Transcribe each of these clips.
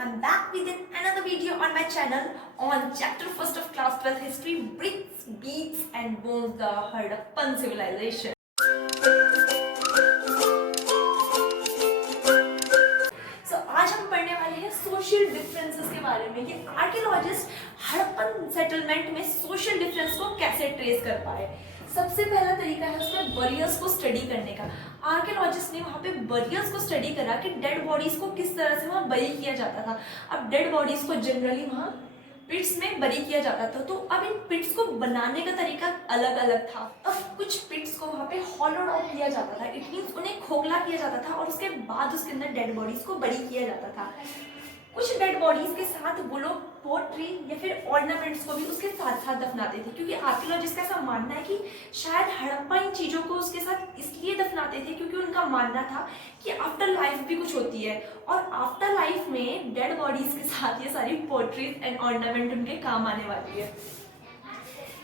I'm back with another video on my channel on chapter 1st of class 12 history, bricks, beats and bones, the Harappan civilization. So आज हम पढ़ने वाले हैं social differences के बारे में कि आर्कियोलॉजिस्ट हड़प्पन सेटलमेंट में सोशल डिफरेंस को कैसे ट्रेस कर पाए। सबसे पहला तरीका है उसमें बरियर्स को स्टडी करने का। आर्कियोलॉजिस्ट ने वहाँ पे बरियर्स को स्टडी करा कि डेड बॉडीज को किस तरह से वहाँ बरी किया जाता था। अब डेड बॉडीज को जनरली वहाँ पिट्स में बरी किया जाता था, तो अब इन पिट्स को बनाने का तरीका अलग अलग था। अब कुछ पिट्स को वहाँ पे हॉलोड आउट किया जाता था, इट मीन्स उन्हें खोखला किया जाता था और उसके बाद उसके अंदर डेड बॉडीज को बरी किया जाता था। कुछ डेड बॉडीज के साथ वो लोग पोट्री या फिर ऑर्नामेंट्स को भी उसके साथ साथ दफनाते थे, क्योंकि आर्कियोलॉजिस्ट का ऐसा मानना है कि शायद हड़प्पा इन चीजों को उसके साथ इसलिए दफनाते थे क्योंकि उनका मानना था कि आफ्टर लाइफ भी कुछ होती है और आफ्टर लाइफ में डेड बॉडीज के साथ ये सारी पोट्रीज एंड ऑर्नामेंट उनके काम आने वाली है।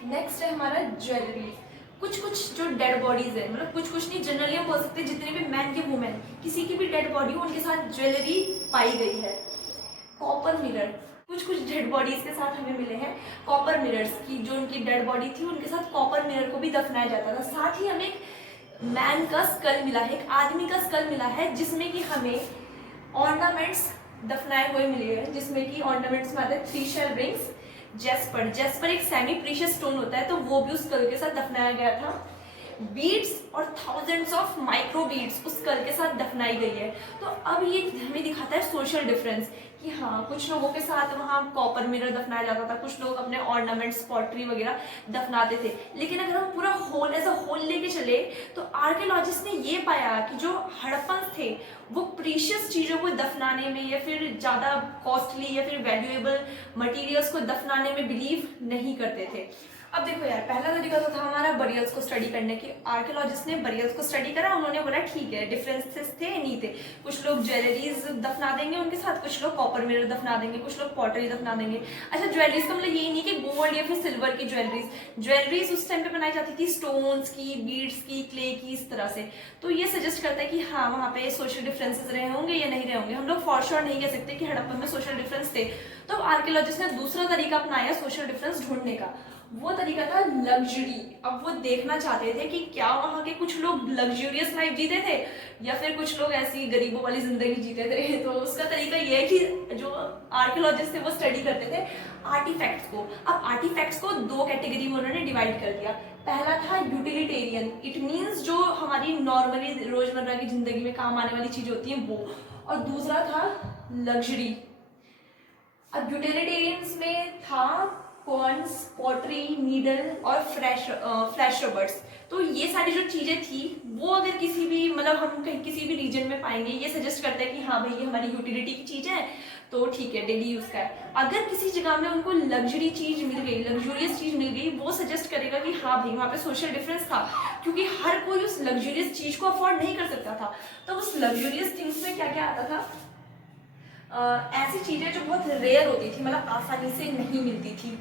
नेक्स्ट है हमारा ज्वेलरी। कुछ जो डेड बॉडीज है, मतलब कुछ नहीं, जनरली हम बोल सकते हैं जितने भी मैन के वुमेन किसी की भी डेड बॉडी हो उनके साथ ज्वेलरी पाई गई है। कॉपर मिरर, कुछ डेड बॉडीज के साथ हमें मिले हैं कॉपर मिरर्स की, जो उनकी डेड बॉडी थी उनके साथ कॉपर मिरर को भी दफनाया जाता था। साथ ही हमें एक मैन का स्कल मिला है, एक आदमी का स्कल मिला है जिसमें कि हमें ऑर्नामेंट्स दफनाए हुए मिले हैं, जिसमें कि ऑर्नामेंट्स में आते हैं 3 शेल रिंग्स, जेस्पर एक सेमी प्रीशियस स्टोन होता है, तो वो भी उस स्कल के साथ दफनाया गया था। बीड्स और थाउजेंड्स ऑफ माइक्रो बीड्स उस स्कल के साथ दफनाई गई है। तो अब ये हमें दिखाता है सोशल डिफरेंस कि हाँ, कुछ लोगों के साथ वहाँ कॉपर मिरर दफनाया जाता था, कुछ लोग अपने ऑर्नामेंट्स पॉटरी वगैरह दफनाते थे। लेकिन अगर हम पूरा होल एज अ होल लेके चले तो आर्कियोलॉजिस्ट ने ये पाया कि जो हड़प्पन थे वो प्रीशियस चीज़ों को दफनाने में या फिर ज़्यादा कॉस्टली या फिर वैल्यूएबल मटीरियल्स को दफनाने में बिलीव नहीं करते थे। अब देखो यार, पहला तरीका तो था हमारा बरियल्स को स्टडी करने की। आर्कियोलॉजिस्ट ने बरियल्स को स्टडी करा, उन्होंने बोला ठीक है, डिफरेंसेस थे नहीं थे, कुछ लोग ज्वेलरीज दफना देंगे उनके साथ, कुछ लोग कॉपर मिरर दफना देंगे, कुछ लोग पॉटरी दफना देंगे। अच्छा, ज्वेलरीज का मतलब यही नहीं कि गोल्ड या फिर सिल्वर की ज्वेलरीज उस टाइम पे बनाई जाती थी स्टोन्स की, बीड्स की, क्ले की, इस तरह से। तो ये सजेस्ट करता है कि हाँ, वहाँ पे सोशल डिफरेंसेस रहे होंगे या नहीं रहे होंगे। हम लोग फॉर श्योर नहीं कह सकते कि हड़प्पन में सोशल डिफरेंस थे। तो आर्कियोलॉजिस्ट ने दूसरा तरीका अपनाया सोशल डिफरेंस ढूंढने का, वो तरीका था लग्जरी। अब वो देखना चाहते थे कि क्या वहाँ के कुछ लोग लग्जूरियस लाइफ जीते थे या फिर कुछ लोग ऐसी गरीबों वाली जिंदगी जीते थे। तो उसका तरीका ये है कि जो आर्कियोलॉजिस्ट थे वो स्टडी करते थे आर्टिफैक्ट्स को। अब आर्टिफैक्ट्स को 2 कैटेगरी में उन्होंने डिवाइड कर दिया। पहला था यूटिलिटेरियन, इट मीन्स जो हमारी नॉर्मली रोजमर्रा की जिंदगी में काम आने वाली चीज होती है वो, और दूसरा था लग्जरी। अब यूटिलिटेरियंस में था कॉर्न्स, पॉटरी, नीडल और फ्लैश रबर्स। तो ये सारी जो चीजें थी वो अगर किसी भी, मतलब हम कहीं किसी भी रीजन में पाएंगे, ये सजेस्ट करते हैं कि हाँ भाई ये हमारी यूटिलिटी की चीज है तो ठीक है, डेली यूज का है। अगर किसी जगह में उनको लग्जरी चीज मिल गई, लग्जूरियस चीज मिल गई, वो सजेस्ट करेगा कि हाँ भाई वहाँ पे सोशल डिफरेंस था, क्योंकि हर कोई उस लग्जूरियस चीज को अफोर्ड नहीं कर सकता था। तो उस लग्जूरियस थिंग्स में क्या क्या आता था, ऐसी चीजें जो बहुत रेयर होती थी, मतलब आसानी से नहीं मिलती थी,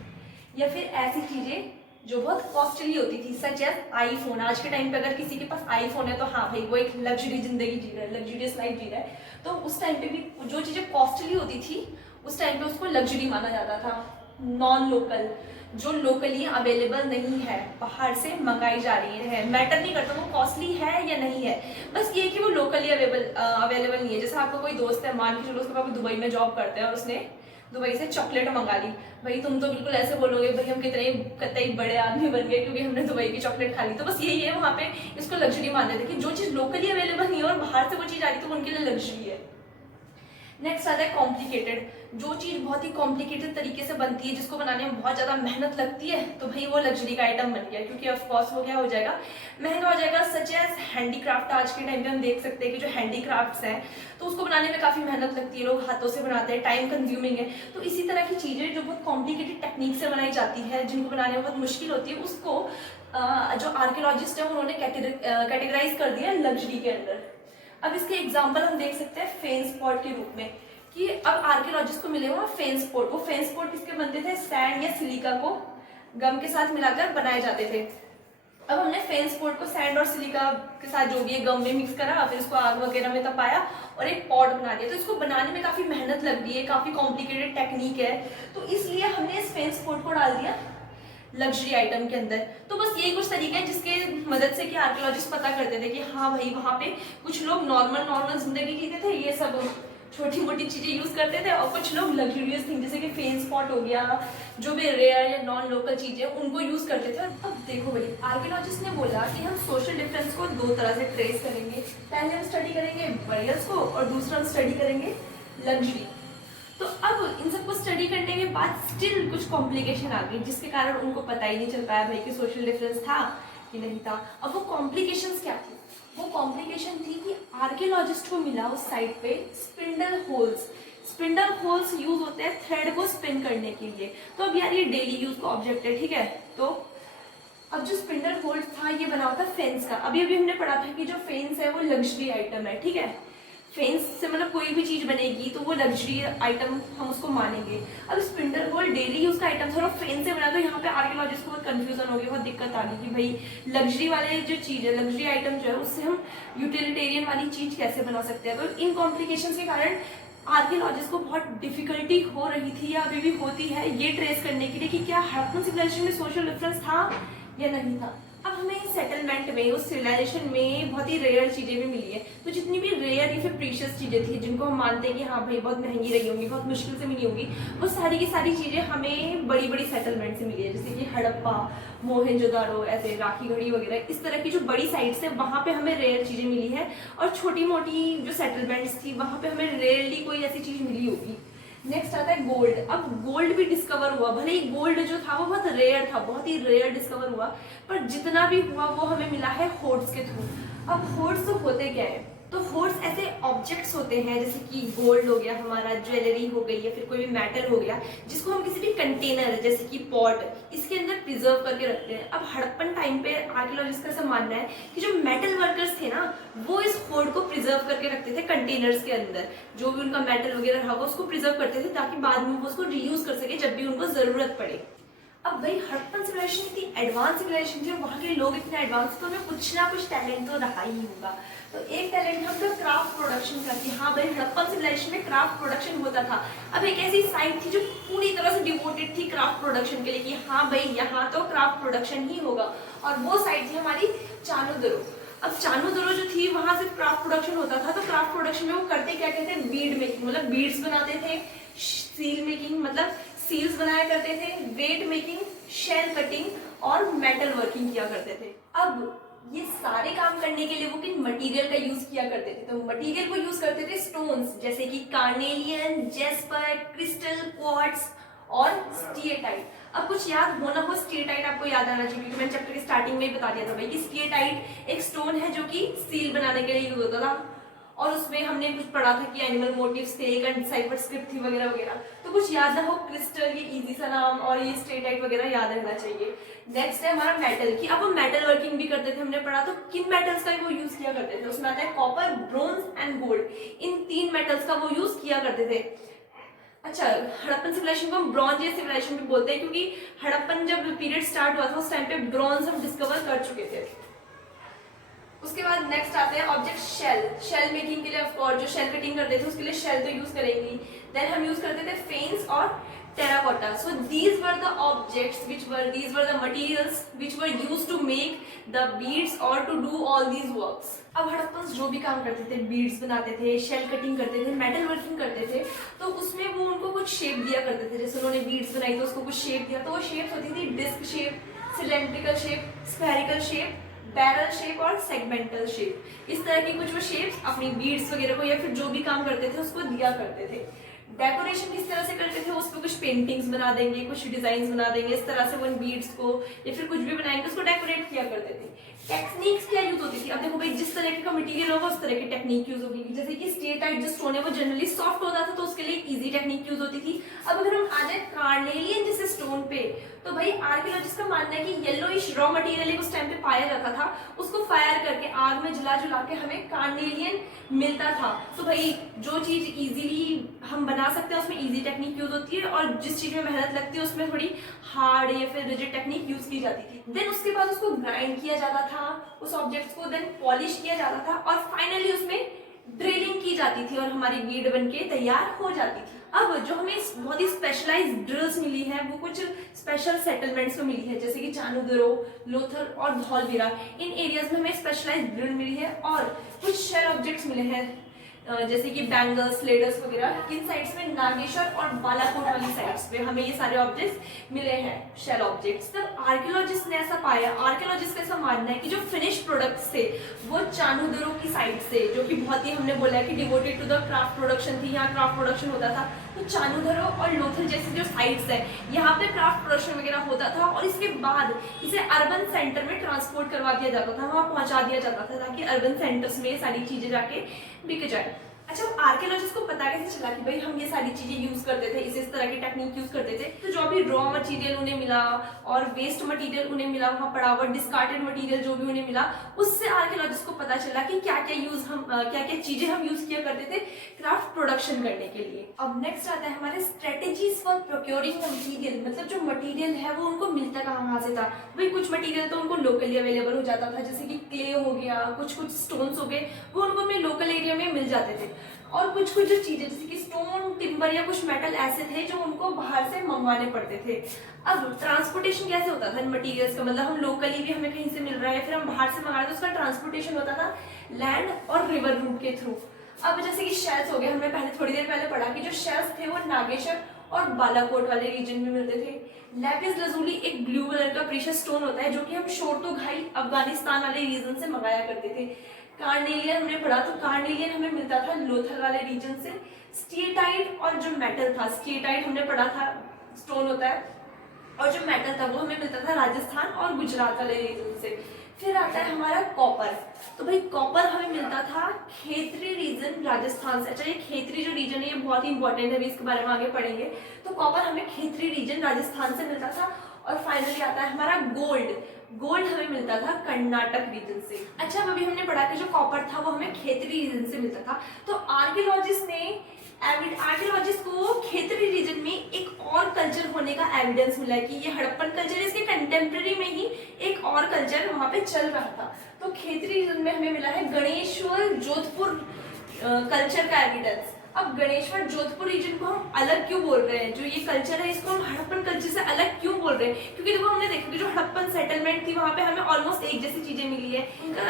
या फिर ऐसी चीजें जो बहुत कॉस्टली होती थी, सच एज आईफोन। आज के टाइम पे अगर किसी के पास आईफोन है तो हाँ भाई वो एक लग्जरी जिंदगी जी रहा है, लग्जूरियस लाइफ जी रहा है। तो उस टाइम पे भी जो चीजें कॉस्टली होती थी उस टाइम पे उसको लग्जरी माना जाता था। नॉन लोकल, जो लोकली अवेलेबल नहीं है, बाहर से मंगाई जा रही है, मैटर नहीं करता वो कॉस्टली है या नहीं है, बस ये कि वो लोकली अवेलेबल नहीं है। जैसे आपका कोई दोस्त है, मान के चलो उसके पापा दुबई में जॉब करते हैं और उसने दुबई से चॉकलेट मंगा ली, भाई तुम तो बिल्कुल ऐसे बोलोगे भाई हम कितने बड़े आदमी बन गए क्योंकि हमने दुबई की चॉकलेट खा ली। तो बस यही है, वहाँ पे इसको लग्जरी मानते थे कि जो चीज़ लोकली अवेलेबल नहीं है और बाहर से वो चीज़ आ रही तो उनके लिए लग्जरी है। नेक्स्ट आता है कॉम्प्लिकेटेड, जो चीज़ बहुत ही कॉम्प्लिकेटेड तरीके से बनती है, जिसको बनाने में बहुत ज़्यादा मेहनत लगती है, तो भाई वो लग्जरी का आइटम बन गया, क्योंकि ऑफ कोर्स वो क्या हो जाएगा, महंगा हो जाएगा। सच एज हैंडीक्राफ्ट, आज के टाइम पे हम देख सकते हैं कि जो हैंडीक्राफ्ट्स हैं तो उसको बनाने में काफ़ी मेहनत लगती है, लोग हाथों से बनाते हैं, टाइम कंज्यूमिंग है। तो इसी तरह की चीज़ें जो बहुत कॉम्प्लिकेटेड टेक्निक से बनाई जाती है, जिनको बनाने में बहुत मुश्किल होती है, उसको जो आर्कियोलॉजिस्ट है उन्होंने कैटेगराइज कर दिया लग्जरी के अंदर। अब इसके एग्जाम्पल हम देख सकते हैं फेन स्पॉट के रूप में, कि अब आर्कियोलॉजिस्ट को मिले हुआ फेन स्पॉट। वो फेन स्पॉट किसके बनते थे, सैंड या सिलिका को गम के साथ मिलाकर बनाए जाते थे। अब हमने फेन स्पोर्ट को सैंड और सिलिका के साथ जो भी है गम में मिक्स करा, फिर इसको आग वगैरह में तपाया और एक पॉट बना दिया। तो इसको बनाने में काफी मेहनत लग रही है, काफी कॉम्प्लिकेटेड टेक्निक है, तो इसलिए हमने इस फेन स्पोर्ट को डाल दिया लग्जरी आइटम के अंदर। तो बस यही कुछ तरीके हैं जिसके मदद से कि आर्कियोलॉजिस्ट पता करते थे कि हाँ भाई वहाँ पे कुछ लोग नॉर्मल जिंदगी जीते थे, ये सब छोटी मोटी चीजें यूज करते थे, और कुछ लोग लग्जरियस थिंग जैसे कि फेन स्पॉट हो गया, जो भी रेयर या नॉन लोकल चीजें उनको यूज करते थे। और अब देखो भाई आर्कियोलॉजिस्ट ने बोला कि हम सोशल डिफरेंस को दो तरह से ट्रेस करेंगे। पहले हम स्टडी करेंगे बरियर्स को और दूसरा हम स्टडी करेंगे लग्जरी। तो अब इन सबको स्टडी करने के बाद स्टिल कुछ कॉम्प्लिकेशन आ गई, जिसके कारण उनको पता ही नहीं चल पाया भाई कि सोशल डिफरेंस था कि नहीं था। अब वो कॉम्प्लिकेशंस क्या थी? वो कॉम्प्लिकेशन थी कि आर्कियोलॉजिस्ट को मिला उस साइट पे spindle holes. Spindle holes use होते हैं थ्रेड को स्पिन करने के लिए। तो अब यार ये डेली यूज का ऑब्जेक्ट है, ठीक है। तो अब जो स्पिंडल होल्स था ये बना हुआ था फेंस का। अभी अभी हमने पढ़ा था कि जो फेंस है वो लग्जरी आइटम है, ठीक है। फेंस से मतलब कोई भी चीज बनेगी तो वो लग्जरी आइटम हम उसको मानेंगे। अब स्पिंडल होल डेली यूज का आइटम था और फेंस से बना, तो यहाँ पे आर्कियोलॉजिस्ट को बहुत कंफ्यूजन हो गया, बहुत दिक्कत आ गई कि भाई लग्जरी वाले जो चीज है, लग्जरी आइटम जो है उससे हम यूटिलिटेरियन वाली चीज कैसे बना सकते हैं। तो इन कॉम्प्लिकेशन के कारण आर्कियोलॉजिस्ट को बहुत डिफिकल्टी हो रही थी या अभी भी होती है ये ट्रेस करने के लिए कि क्या हड़प्पन सिविलाइजेशन में सोशल डिफरेंस था या नहीं था। अब हमें इस सेटलमेंट में, उस सिविलाइजेशन में बहुत ही रेयर चीजें भी मिली है। तो जितनी भी रेयर या फिर प्रीशियस चीजें थी जिनको हम मानते हैं कि हाँ भाई बहुत महंगी रही होंगी, बहुत मुश्किल से मिली होंगी, वो सारी की सारी चीजें हमें बड़ी बड़ी सेटलमेंट से मिली है। जैसे कि हड़प्पा, मोहनजोदारो, ऐसे राखी गढ़ी वगैरह, इस तरह की जो बड़ी साइट्स है वहां पे हमें रेयर चीजें मिली है। और छोटी मोटी जो सेटलमेंट्स थी वहां पे हमें रेयरली कोई ऐसी चीज मिली होगी। नेक्स्ट आता है गोल्ड। अब गोल्ड भी डिस्कवर हुआ, भले ही गोल्ड जो था वो बहुत रेयर था, बहुत ही रेयर डिस्कवर हुआ, पर जितना भी हुआ वो हमें मिला है होर्ड्स के थ्रू। अब होर्ड्स तो होते क्या है? तो होर्ड्स ऐसे ऑब्जेक्ट्स होते हैं जैसे कि गोल्ड हो गया हमारा, ज्वेलरी हो गई, या फिर कोई भी मेटल हो गया, जिसको हम किसी भी कंटेनर जैसे कि पॉट इसके अंदर प्रिजर्व करके रखते हैं। अब हड़प्पन टाइम पे आर्कियोलॉजिस्ट का ऐसा मानना है कि जो मेटल वर्कर्स थे ना वो इस होर्ड को प्रिजर्व करके रखते थे कंटेनर्स के अंदर, जो भी उनका मेटल वगैरह रहा उसको प्रिजर्व करते थे ताकि बाद में वो उसको रीयूज कर सके जब भी उनको जरूरत पड़े। अब भाई हड़प्पन सिविलाइजेशन इतनी एडवांस सिविलाइजेशन थी, वहाँ के लोग इतने एडवांस, तो हमें कुछ ना कुछ टैलेंट तो रहा ही होगा। तो एक टैलेंट हम लोग क्राफ्ट प्रोडक्शन का, कि हाँ भाई हड़प्पन सिविलाइजेशन में क्राफ्ट प्रोडक्शन होता था। अब एक ऐसी साइट थी जो पूरी तरह से डिवोटेड थी क्राफ्ट प्रोडक्शन के लिए कि हाँ भाई यहाँ तो क्राफ्ट प्रोडक्शन ही होगा, और वो साइट थी हमारी चानुदरो। अब चानुदरो जो थी वहां से क्राफ्ट प्रोडक्शन होता था। तो क्राफ्ट प्रोडक्शन में वो करते क्या कहते हैं? बीड मेकिंग, मतलब बीड्स बनाते थे, सील मेकिंग मतलब सील्स बनाया करते थे, वेट मेकिंग, शेल कटिंग और मेटल वर्किंग किया करते थे। अब ये सारे काम करने के लिए वो किन मटेरियल का यूज किया करते थे? तो मटेरियल को यूज करते थे स्टोन्स जैसे कि कार्नेलियन, जेस्पर, क्रिस्टल, क्वार्ट्ज और स्टीएटाइट। अब कुछ याद हो ना हो, स्टीएटाइट आपको याद आना चाहिए क्योंकि मैंने चैप्टर के स्टार्टिंग में ही बता दिया था भाई कि स्टीएटाइट एक स्टोन है जो कि सील बनाने के लिए यूज होता था, और उसमें हमने कुछ पढ़ा था कि एनिमल मोटिव्स थे, एक साइफर स्क्रिप्ट थी वगैरह वगैरह। तो कुछ याद ना हो, क्रिस्टल, ये इजी सा नाम, और ये स्टेटाइट वगैरह याद रहना चाहिए। नेक्स्ट है हमारा मेटल की। अब वो मेटल वर्किंग भी करते थे, हमने पढ़ा। तो किन मेटल्स का वो यूज किया करते थे? उसमें आता है कॉपर, ब्रोंज एंड गोल्ड। इन तीन मेटल्स का वो यूज किया करते थे। अच्छा, हड़प्पन सिविलाइजेशन को हम ब्रॉन्ज सिविलाइजेशन भी बोलते हैं क्योंकि हड़प्पन जब पीरियड स्टार्ट हुआ था उस टाइम पे ब्रॉन्ज हम डिस्कवर कर चुके थे। उसके बाद नेक्स्ट आते हैं ऑब्जेक्ट शेल। शेल मेकिंग के लिए ऑफ कोर्स जो शेल कटिंग करते थे उसके लिए शेल तो यूज करेंगे। देन हम यूज करते थे फेंस और terracotta. So these were the objects these were the materials which were used to make the beads or to do all these works। अब हड़प्पन जो भी काम करते थे, बीड्स बनाते थे, शेल कटिंग करते थे, मेटल वर्किंग करते थे, तो उसमें वो उनको कुछ शेप दिया करते थे। जैसे उन्होंने बीड्स बनाई तो उसको कुछ शेप दिया, तो वो शेप होती थी disc shape, cylindrical shape, spherical shape, barrel shape और सेगमेंटल शेप। इस तरह की कुछ वो शेप्स अपनी बीड्स वगैरह को या फिर जो भी काम करते थे उसको दिया करते थे। डेकोरेशन किस तरह से करते थे? उस पर कुछ पेंटिंग्स बना देंगे, कुछ डिजाइन बना देंगे, इस तरह से वो बीड्स को या फिर कुछ भी बनाएंगे उसको डेकोरेट किया करते थे। टेक्निक्स क्या यूज होती थी? अब देखो भाई, जिस तरह का मटेरियल होगा उस तरह की टेक्निक यूज होगी। जैसे कि स्टेटाइट जो स्टोन है वो जनरली सॉफ्ट होता था तो उसके लिए इजी टेक्निक यूज होती थी। अब अगर हम आ जाए कार्नेलियन जैसे स्टोन पे, तो भाई आर्कियोलॉजिस्ट का मानना है कि येलोइश रॉ मटेरियल उस टाइम पे पाया जाता था, उसको फायर करके आग में जला के हमें कार्नेलियन मिलता था। तो भाई जो चीज इजीली हम बना सकते हैं उसमें इजी टेक्निक यूज होती है, और जिस चीज में मेहनत लगती है उसमें थोड़ी हार्ड या फिर रिजिड टेक्निक यूज की जाती थी। देन उसके बाद उसको ग्राइंड किया जाता था उस ऑब्जेक्ट्स को, देन पॉलिश किया जाता था, और फाइनली उसमें ड्रिलिंग की जाती थी और हमारी बीड बन के तैयार हो जाती थी। अब जो हमें बहुत ही स्पेशलाइज्ड ड्रिल्स मिली है वो कुछ स्पेशल सेटलमेंट्स में मिली है, जैसे कि चानूदरो, लोथल और धौलवीरा। इन एरियाज में हमें स्पेशलाइज्ड ड्रिल मिली है, और कुछ शेल ऑब्जेक्ट्स मिले हैं जैसे कि बैंगल्स, लेडर्स वगैरह। इन साइड्स में नागेश्वर और बालाकोट वाली साइड्स पे हमें ये सारे ऑब्जेक्ट्स मिले हैं, शेल ऑब्जेक्ट्स। तब आर्कियोलॉजिस्ट ने ऐसा पाया, आर्कियोलॉजिस्ट का ऐसा मानना है कि जो फिनिश प्रोडक्ट्स थे वो चानूदरो की साइड से, जो कि बहुत ही हमने बोला है कि devoted to the craft production थी, यहाँ क्राफ्ट प्रोडक्शन होता था, तो चानूदरो और लोथल जैसे जो साइट्स है यहाँ पे क्राफ्ट प्रोडक्शन वगैरह होता था, और इसके बाद इसे अर्बन सेंटर में ट्रांसपोर्ट करवा दिया जाता था, वहाँ पहुंचा दिया जाता था ताकि अर्बन सेंटर्स में सारी चीजें जाके बिक जाए। अच्छा, आर्कियोलॉजिस्ट को पता कैसे चला कि भाई हम ये सारी चीजें यूज करते थे, इस तरह की टेक्निक यूज करते थे? तो जो भी रॉ मटेरियल उन्हें मिला और वेस्ट मटेरियल उन्हें मिला वहाँ पड़ा हुआ, डिस्कार्डेड मटेरियल जो भी उन्हें मिला, उससे आर्कियोलॉजिस्ट को पता चला कि क्या क्या चीजें हम यूज किया करते थे क्राफ्ट प्रोडक्शन करने के लिए। अब नेक्स्ट आता है हमारे स्ट्रेटेजीज फॉर प्रोक्योरिंग मटेरियल, मतलब जो मटेरियल है वो उनको मिलता कहाँ से था? भाई कुछ मटेरियल तो उनको लोकली अवेलेबल हो जाता था, जैसे कि क्ले हो गया, कुछ स्टोन्स हो गए, वो उनको अपने लोकल एरिया में मिल जाते थे, और कुछ जो चीजें जैसे कि स्टोन, टिम्बर या कुछ मेटल ऐसे थे जो उनको बाहर से मंगवाने पड़ते थे। अब ट्रांसपोर्टेशन कैसे होता था इन मटेरियल्स का? मतलब हम लोकली भी हमें कहीं से मिल रहा है, फिर हम बाहर से मंगा रहे हैं, तो उसका ट्रांसपोर्टेशन होता था लैंड और रिवर रूट के थ्रू। अब जैसे कि शेल्स हो गए, हमने थोड़ी देर पहले पढ़ा कि जो शेल्स थे वो नागेश्वर और बालाकोट वाले रीजन में मिलते थे। लैपिस लजुली एक ब्लू कलर का प्रीशियस स्टोन होता है जो कि हम शोरतुगाई अफगानिस्तान वाले रीजन से मंगाया करते थे। कार्नेलियन हमने पढ़ा, तो कार्नेलियन हमें मिलता था लोथल वाले रीजन से। स्टीटाइट और जो मेटल था, स्टीटाइट हमने पढ़ा था स्टोन होता है, और जो मेटल था वो हमें मिलता था राजस्थान और गुजरात वाले रीजन से। फिर आता है हमारा कॉपर, तो भाई कॉपर हमें मिलता था खेतरी रीजन राजस्थान से। अच्छा, ये खेतरी जो रीजन है ये बहुत ही इंपॉर्टेंट है, अभी इसके बारे में आगे पढ़ेंगे। तो कॉपर हमें खेतरी रीजन राजस्थान से मिलता था। और फाइनली आता है हमारा गोल्ड, गोल्ड हमें मिलता था कर्नाटक रीजन से। अच्छा, अब अभी हमने पढ़ा कि जो कॉपर था वो हमें खेतरी रीजन से मिलता था। तो आर्कियोलॉजिस्ट को खेतरी रीजन में एक और कल्चर होने का एविडेंस मिला है कि ये हड़प्पन कल्चर, इसके कंटेम्प्रेरी में ही एक और कल्चर वहां पे चल रहा था। तो खेतरी रीजन में हमें मिला है गणेश्वर जोधपुर कल्चर का एविडेंस। अब गणेश्वर जोधपुर रीजन को हम अलग क्यों बोल रहे हैं? जो ये कल्चर है इसको हम हड़प्पन कल्चर से अलग क्यों बोल रहे हैं? क्योंकि देखो हमने देखा कि जो हड़प्पन सेटलमेंट थी वहां पे हमें ऑलमोस्ट एक जैसी चीजें मिली है, उनका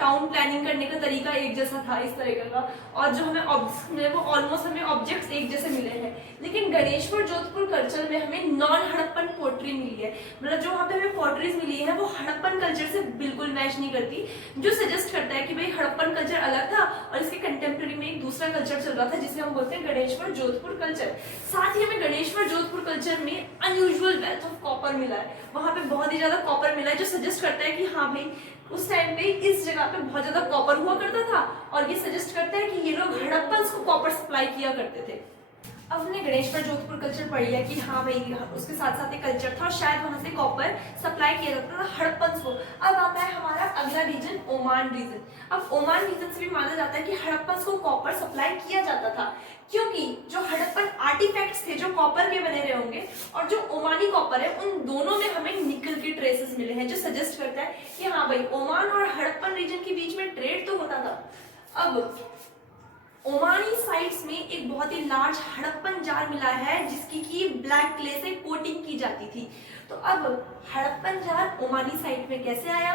टाउन प्लानिंग करने का तरीका एक जैसा था इस तरीके का, और जो हमें ऑब्जेक्ट्स मिले वो ऑलमोस्ट हमें ऑब्जेक्ट्स एक जैसे मिले हैं। लेकिन गणेश्वर जोधपुर कल्चर में हमें नॉन हड़प्पन पोट्री मिली है, मतलब जो वहाँ पे हमें पोट्रीज मिली है वो हड़प्पन कल्चर से बिल्कुल मैच नहीं करती, जो सजेस्ट करता है कि भाई हड़प्पन कल्चर अलग था और इसके कंटेम्प्रेरी में एक दूसरा कल्चर चल रहा था जिसे हम बोलते हैं गणेश्वर जोधपुर कल्चर। साथ ही हमें गणेश्वर जोधपुर कल्चर में अनयूजुअल वेल्थ ऑफ कॉपर मिला है, वहां पे बहुत ही ज्यादा कॉपर मिला है, जो सजेस्ट करता है कि हाँ भाई उस टाइम पे इस जगह पे बहुत ज्यादा कॉपर हुआ करता था, और ये सजेस्ट करता है कि ये लोग हड़प्पन को कॉपर सप्लाई किया करते थे। अब हमने गणेश्वर जोधपुर कल्चर पढ़ लिया कि हाँ भाई उसके साथ साथ एक कल्चर था, शायद वहां से कॉपर सप्लाई किया जाता था हड़प्पन को। अब आता है हमारा अगला रीजन, ओमान रीजन। अब ओमान रीजन से भी माना जाता है कि हड़प्पन को कॉपर सप्लाई किया जाता था, क्योंकि जो हड़प्पन आर्टिफैक्ट्स थे जो कॉपर के बने रहे होंगे और जो ओमानी कॉपर है उन दोनों में हमें निकल के ट्रेसेस मिले हैं, जो सजेस्ट करता है कि हाँ भाई ओमान और हड़प्पन रीजन के बीच में ट्रेड तो होता था। अब ओमानी साइट्स में एक बहुत ही लार्ज हड़प्पन जार मिला है जिसकी की ब्लैक क्ले से कोटिंग की जाती थी। तो अब हड़प्पन जार ओमानी साइट में कैसे आया?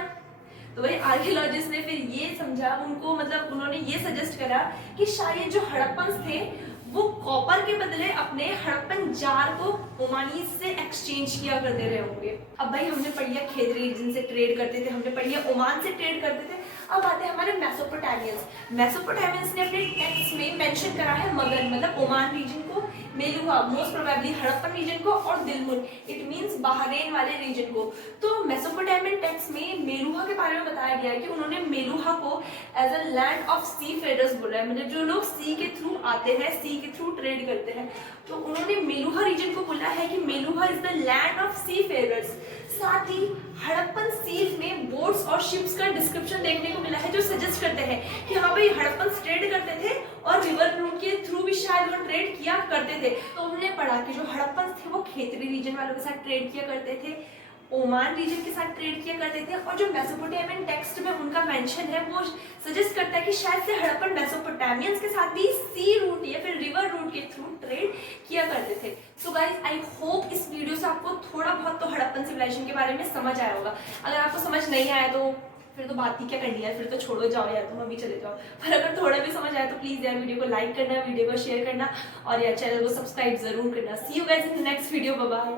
तो वही आर्कियोलॉजिस्ट ने फिर ये समझा, उनको मतलब उन्होंने ये सजेस्ट करा कि शायद जो हड़प्पन थे वो कॉपर के बदले अपने हड़प्पन जार को ओमानी से एक्सचेंज किया करते रहे होंगे। अब भाई हमने पढ़ लिया खेतरी रीजन से ट्रेड करते थे, हमने पढ़ लिया ओमान से ट्रेड करते थे। अब आते हैं हमारे मेसोपोटामियंस। मेसोपोटामियंस ने अपने टेक्स्ट में मेंशन करा है मगध, मतलब ओमान रीजन को, Meluhha most probably Harappan region को, और दिलमुन इट मींस बहरीन वाले रीजन को। तो मेसोपोटामियन टेक्स्ट में मेलुहा के बारे में बताया गया है कि उन्होंने मेलुहा को as a land of C faders बोला है, मतलब जो लोग सी के थ्रू आते हैं, सी के थ्रू ट्रेड करते हैं, तो उन्होंने मेलुहा रीजन को बोला है कि Meluha is the land of seafarers. साथ ही हड़प्पन सील्स में बोट्स और शिप्स का डिस्क्रिप्शन देखने को मिला है जो सजेस्ट करते हैं कि हाँ भाई हड़प्पन ट्रेड करते थे और रिवर रूट के थ्रू भी शायद वो ट्रेड किया करते थे। तो उन्होंने पढ़ा कि जो हड़प्पन थे वो खेतरी रीजन वालों के साथ ट्रेड किया करते थे, ओमान रीजन के साथ ट्रेड किया करते थे, और जो मेसोपोटामियन टेक्स्ट में उनका मेंशन है वो सजेस्ट करता है कि शायद से हड़प्पन मेसोपोटामियंस के साथ भी सी रूट या फिर रिवर रूट के थ्रू ट्रेड किया करते थे। सो गाइज आई होप इस वीडियो से आपको थोड़ा बहुत तो हड़प्पन सिविलाइजेशन के बारे में समझ आया होगा। अगर आपको समझ नहीं आया तो फिर तो बात ही क्या करनी है, फिर तो छोड़ो, जाओ या तुम अभी चले जाओ। पर अगर थोड़ा भी समझ आया तो प्लीज यार वीडियो को लाइक करना, वीडियो को शेयर करना और यार चैनल को सब्सक्राइब जरूर करना। See you guys in next video, bye bye.